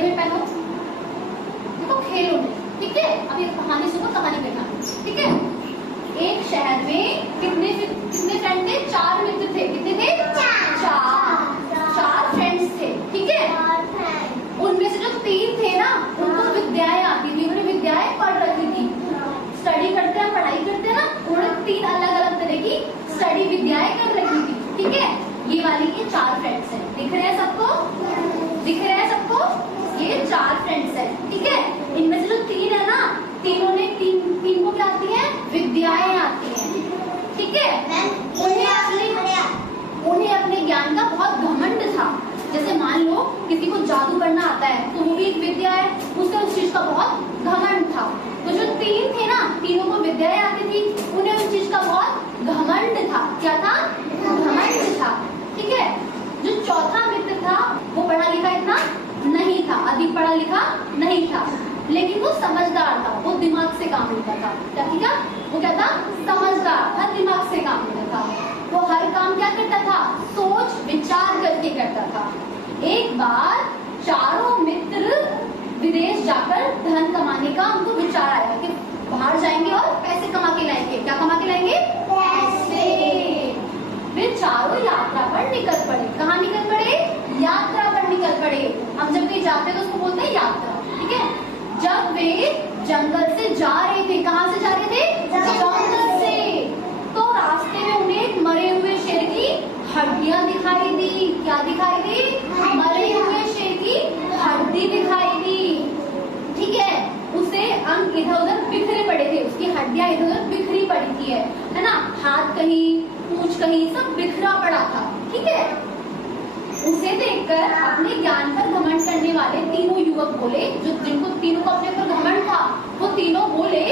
कपड़े में पहनो, देखो खेलो में, ठीक है। अब ये कहानी सुनो, कहानी देखा, ठीक है। एक शहर में कितने फ्रेंड थे? 4 मित्र थे। कितने थे? 4 फ्रेंड्स थे, ठीक है। उनमें से जो 3 थे ना, उनको विद्याएं आती थी, उन्होंने विद्याएं पढ़ रखी थी। स्टडी करते हैं, पढ़ाई करते हैं ना, उन्होंने 3 अलग अलग तरह की स्टडी विद्याएं कर रखी थी, ठीक है। ये वाली ये 4 फ्रेंड्स हैं, दिख रहे हैं सबको? दिख रहे हैं सबको? ये 4 फ्रेंड्स हैं, ठीक है। इनमें से जो 3 है ना, तीनों को क्या आती है? विद्याएं आती हैं, ठीक है। उन्हें अपने ज्ञान का बहुत घमंड था। जैसे मान लो किसी को जादू करना आता है तो वो भी एक विद्या है, उसे उस चीज का बहुत घमंड था। तो जो 3 थे ना, तीनों को विद्याएं आती थी, उन्हें उस चीज का बहुत घमंड था। क्या था? घमंड था, ठीक है। जो चौथा मित्र था वो पढ़ा लिखा इतना नहीं था, अधिक पढ़ा लिखा नहीं था, लेकिन वो समझदार था, वो दिमाग से काम लेता था। क्या था? वो क्या था? समझदार था, दिमाग से काम लेता था। वो हर काम क्या करता था? सोच विचार करके करता था। एक बार चारों मित्र विदेश जाकर धन कमाने का उनको विचार आया कि बाहर जाएंगे और पैसे कमा के लाएंगे। क्या कमा के लाएंगे? पैसे। वे चारों यात्रा पर निकल पड़े। कहाँ निकल पड़े? यात्रा पर निकल पड़े। हम जब कहीं जाते हैं तो उसको बोलते हैं यात्रा, ठीक है। जब वे जंगल से जा रहे थे, कहाँ से जा रहे थे? जंगल से। तो रास्ते में उन्हें एक मरे हुए शेर की हड्डियां दिखाई दी। क्या दिखाई दी? मरे हुए शेर की हड्डी दिखाई दी, ठीक है। उसे अंग इधर उधर बिखरे पड़े थे, उसकी हड्डियां इधर उधर बिखरी पड़ी थी, है ना। हाथ कहीं, पूंछ कहीं, सब बिखरा पड़ा था, ठीक है। उसे देखकर अपने ज्ञान पर घमंड करने वाले तीनों युवक बोले, जो जिनको तीनों को अपने पर घमंड था, वो तीनों बोले,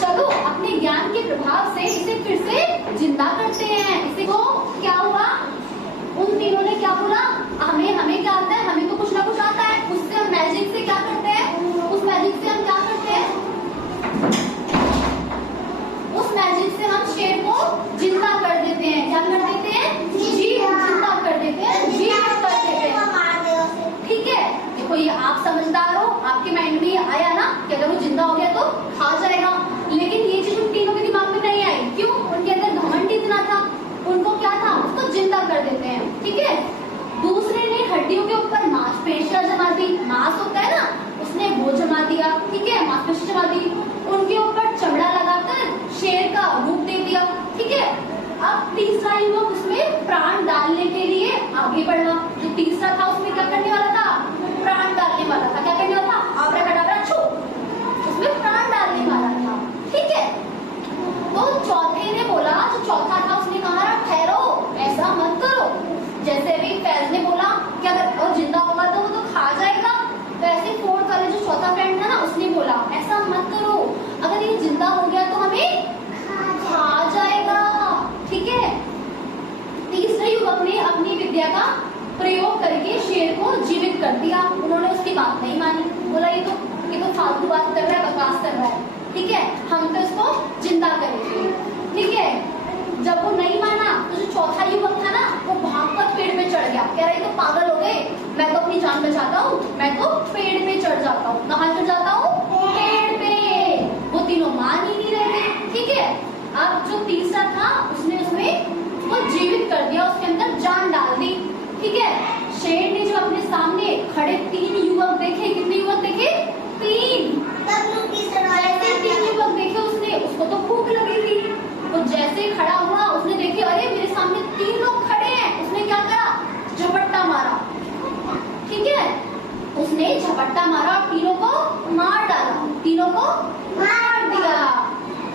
चलो अपने ज्ञान के प्रभाव से इसे फिर से जिंदा करते हैं। इसे को क्या हुआ? उन तीनों ने क्या बोला? हमें क्या आता है? हमें तो कुछ ना कुछ आता है। उससे हम मैजिक से क्या करते हैं? उस मैजिक से हम क्या करते हैं? उस मैजिक से हम शेर को जिंदा कर देते हैं। क्या कर देते हैं? जिंदा कर देते हैं, जीवित कर देते हैं, ठीक है। देखो ये आप समझदार हो, आपके माइंड में ये आया ना कि अगर वो जिंदा हो गया तो खा जाएगा, लेकिन ये चीज उन तीनों के दिमाग में नहीं आई। क्यों? उनके अंदर घमंड इतना था, उनको क्या था? उसको जिंदा कर देते हैं, ठीक है। दूसरे ने हड्डियों के ऊपर मांसपेशियां जमा दी। मांस होता है ना, उसने वो जमा दिया, ठीक है, मांसपेशी जमा दी। उनके ऊपर चमड़ा लगाकर शेर का रूप दे दिया, ठीक है। अब तीसरा युवक उसमें प्राण डालने के लिए आगे बढ़ा। जो तीसरा था उसमें क्या करने वाला था? प्राण डालने वाला था। क्या करने वाला था? आब्राकडाब्रा छू, उसमें प्राण डालने वाला था, ठीक है। तो चौथे ने बोला, जो चौथा था उसने कहा, ठहरो, ऐसा मत करो। जैसे अभी फैज ने बोला कि अगर और जिंदा होगा तो वो तो खा जाएगा, वैसे फोर्थ वाले जो चौथा फ्रेंड था ना, उसने बोला ऐसा मत करो, अगर ये जिंदा हो गया तो हमें खा जाएगा, ठीक है। तीसरे युवक ने अपनी विद्या का प्रयोग करके शेर को जीवित कर दिया। उन्होंने उसकी बात नहीं मानी, बोला ये तो फालतू बात कर रहा है, बकवास कर रहा है, ठीक है, हम तो इसको जिंदा करेंगे, ठीक है। जब वो नहीं माना तो जो चौथा युवक था ना, वो भागकर पेड़ पे चढ़ गया। कह रहा है तो पागल हो गए, मैं तो अपनी जान बचाता हूँ, मैं तो पेड़ पे चढ़ जाता हूँ। कहाँ चढ़ जाता हूँ? पेड़ पे। वो तीनों मान ही नहीं रहे, ठीक है। अब जो तीसरा था उसने उसको जीवित कर दिया, उसके अंदर जान डाल दी, ठीक है। शेर ने जो अपने सामने खड़े 3 युवक देखे, कितने युवक देखे? 3। जैसे 3 युवक देखे उसको तो भूख लगी थी। वो जैसे खड़ा हुआ उसने देखे, अरे मेरे सामने 3 लोग खड़े हैं। उसने क्या करा? झपट्टा मारा, ठीक है। उसने झपट्टा मारा और तीनों को मार डाला, तीनों को मार दिया,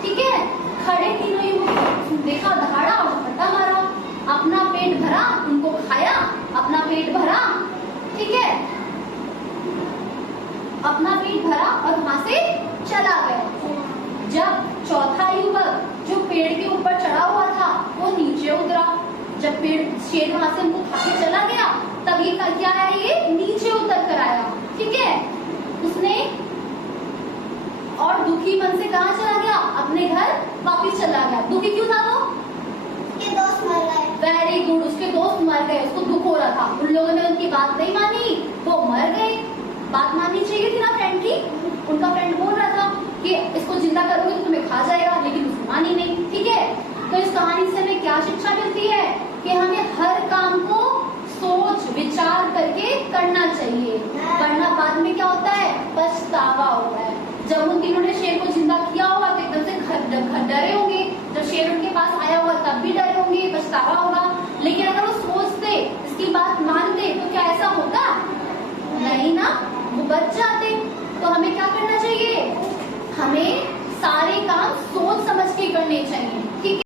ठीक है। खड़े तीनों युवक देखा, दहाड़ा और झपट्टा मारा, अपना पेट भरा, उनको खाया, अपना पेट भरा, ठीक है, अपना पेट भरा और वहां से चला गया। जब चौथा युवक जो पेड़ के ऊपर चढ़ा हुआ था वो नीचे उतरा, जब शेर वहां से उनको खा के चला गया, तब ये क्या आया? ये नीचे उतर कर आया, ठीक है। उसने और दुखी मन से कहाँ चला गया? अपने घर वापिस चला गया। दुखी क्यों था वो? उसके दोस्त मर गए। वेरी गुड, उसके दोस्त मर गए, उसको दुख हो रहा था। उन लोगों ने उनकी बात नहीं मानी, वो मर गए, बात माननी चाहिए थी ना फ्रेंड की। उनका फ्रेंड बोल रहा था कि इसको जिंदा करोगे तो तुम्हें खा जाएगा, लेकिन उसने मानी नहीं। ठीक है, तो इस कहानी से हमें क्या शिक्षा मिलती है कि हमें हर काम को सोच विचार करके करना चाहिए, वरना बाद में क्या होता है, पछतावा होता है। जब उन तीनों ने शेर को जिंदा किया होगा तो एकदम से डरे होंगे, जब शेर उनके पास आया होगा तब भी डरे होंगे, पछतावा होगा। लेकिन अगर वो सोचते, इसकी बात मानते, तो क्या ऐसा होता? नहीं ना, वो बच जाते। तो हमें क्या करना चाहिए, हमें सारे काम सोच समझ के करने चाहिए।